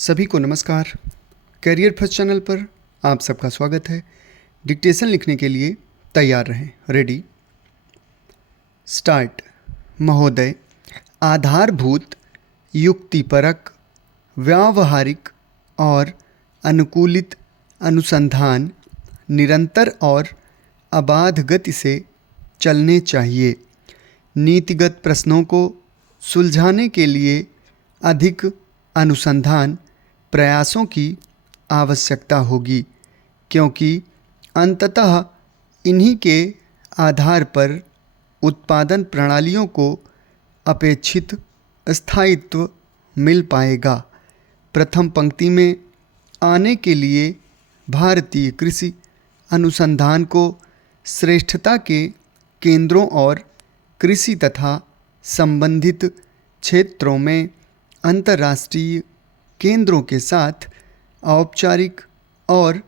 सभी को नमस्कार। करियर फर्स्ट चैनल पर आप सबका स्वागत है। डिक्टेशन लिखने के लिए तैयार रहें। Ready start. महोदय, आधारभूत, युक्तिपरक, व्यावहारिक और अनुकूलित अनुसंधान निरंतर और अबाध गति से चलने चाहिए। नीतिगत प्रश्नों को सुलझाने के लिए अधिक अनुसंधान प्रयासों की आवश्यकता होगी, क्योंकि अंततः इन्हीं के आधार पर उत्पादन प्रणालियों को अपेक्षित स्थायित्व मिल पाएगा। प्रथम पंक्ति में आने के लिए भारतीय कृषि अनुसंधान को श्रेष्ठता के केंद्रों और कृषि तथा संबंधित क्षेत्रों में अंतर्राष्ट्रीय केंद्रों के साथ औपचारिक और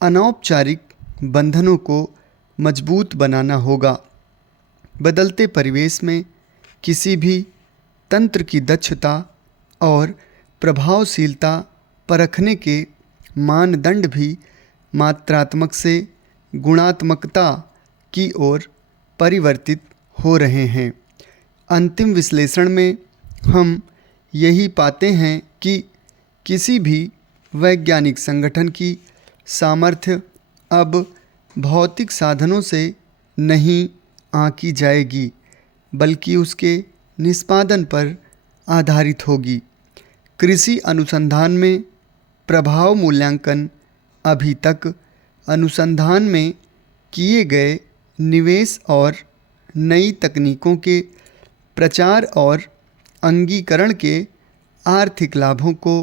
अनौपचारिक बंधनों को मजबूत बनाना होगा। बदलते परिवेश में किसी भी तंत्र की दक्षता और प्रभावशीलता परखने के मानदंड भी मात्रात्मक से गुणात्मकता की ओर परिवर्तित हो रहे हैं। अंतिम विश्लेषण में हम यही पाते हैं कि किसी भी वैज्ञानिक संगठन की सामर्थ्य अब भौतिक साधनों से नहीं आंकी जाएगी, बल्कि उसके निष्पादन पर आधारित होगी। कृषि अनुसंधान में प्रभाव मूल्यांकन अभी तक अनुसंधान में किए गए निवेश और नई तकनीकों के प्रचार और अंगीकरण के आर्थिक लाभों को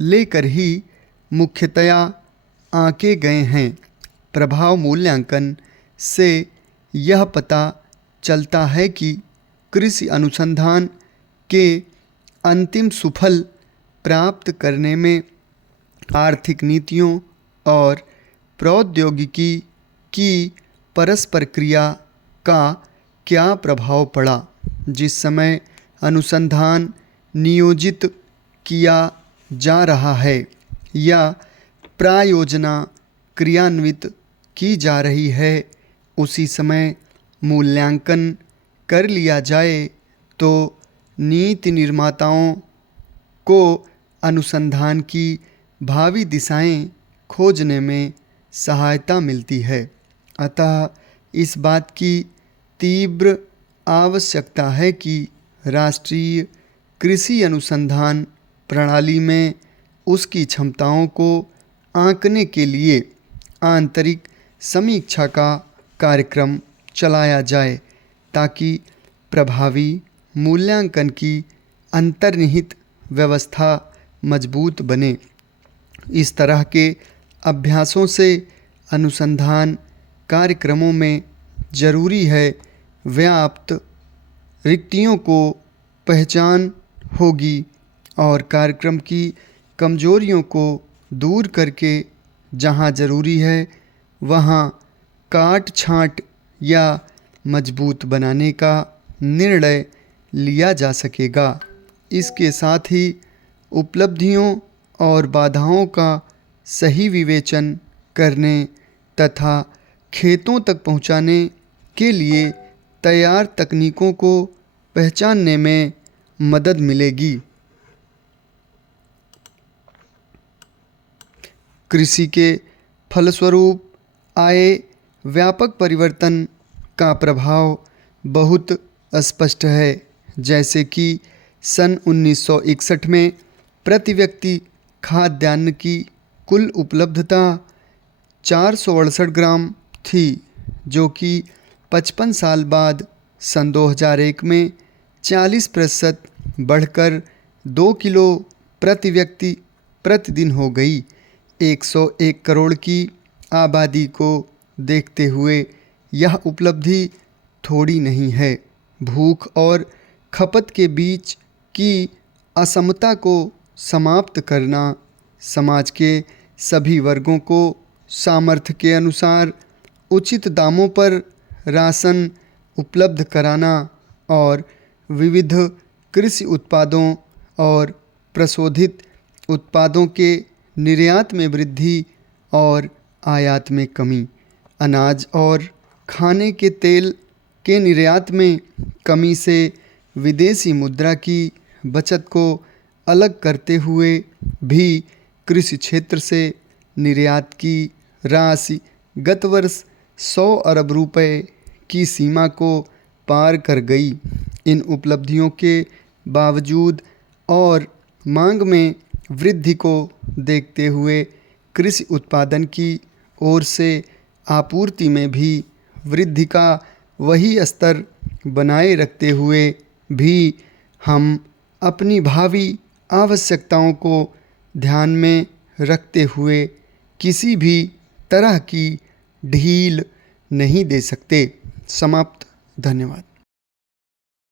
लेकर ही मुख्यतया आंके गए हैं। प्रभाव मूल्यांकन से यह पता चलता है कि कृषि अनुसंधान के अंतिम सुफल प्राप्त करने में आर्थिक नीतियों और प्रौद्योगिकी की परस्पर क्रिया का क्या प्रभाव पड़ा। जिस समय अनुसंधान नियोजित किया जा रहा है या प्रायोजना क्रियान्वित की जा रही है, उसी समय मूल्यांकन कर लिया जाए तो नीति निर्माताओं को अनुसंधान की भावी दिशाएं खोजने में सहायता मिलती है। अतः इस बात की तीव्र आवश्यकता है कि राष्ट्रीय कृषि अनुसंधान प्रणाली में उसकी क्षमताओं को आंकने के लिए आंतरिक समीक्षा का कार्यक्रम चलाया जाए, ताकि प्रभावी मूल्यांकन की अंतर्निहित व्यवस्था मजबूत बने। इस तरह के अभ्यासों से अनुसंधान कार्यक्रमों में जरूरी है व्याप्त रिक्तियों को पहचान होगी और कार्यक्रम की कमजोरियों को दूर करके जहां जरूरी है वहां काट छांट या मजबूत बनाने का निर्णय लिया जा सकेगा। इसके साथ ही उपलब्धियों और बाधाओं का सही विवेचन करने तथा खेतों तक पहुंचाने के लिए तैयार तकनीकों को पहचानने में मदद मिलेगी। कृषि के फलस्वरूप आए व्यापक परिवर्तन का प्रभाव बहुत स्पष्ट है। जैसे कि सन 1961 में प्रति व्यक्ति खाद्यान्न की कुल उपलब्धता 468 ग्राम थी, जो कि 55 साल बाद सन 2001 में 40% बढ़कर 2 किलो प्रति व्यक्ति प्रतिदिन हो गई। 101 करोड़ की आबादी को देखते हुए यह उपलब्धि थोड़ी नहीं है। भूख और खपत के बीच की असमता को समाप्त करना, समाज के सभी वर्गों को सामर्थ्य के अनुसार उचित दामों पर राशन उपलब्ध कराना और विविध कृषि उत्पादों और प्रशोधित उत्पादों के निर्यात में वृद्धि और आयात में कमी, अनाज और खाने के तेल के निर्यात में कमी से विदेशी मुद्रा की बचत को अलग करते हुए भी कृषि क्षेत्र से निर्यात की राशि गत वर्ष 100 अरब रुपए की सीमा को पार कर गई। इन उपलब्धियों के बावजूद और मांग में वृद्धि को देखते हुए कृषि उत्पादन की ओर से आपूर्ति में भी वृद्धि का वही स्तर बनाए रखते हुए भी हम अपनी भावी आवश्यकताओं को ध्यान में रखते हुए किसी भी तरह की ढील नहीं दे सकते। समाप्त। धन्यवाद।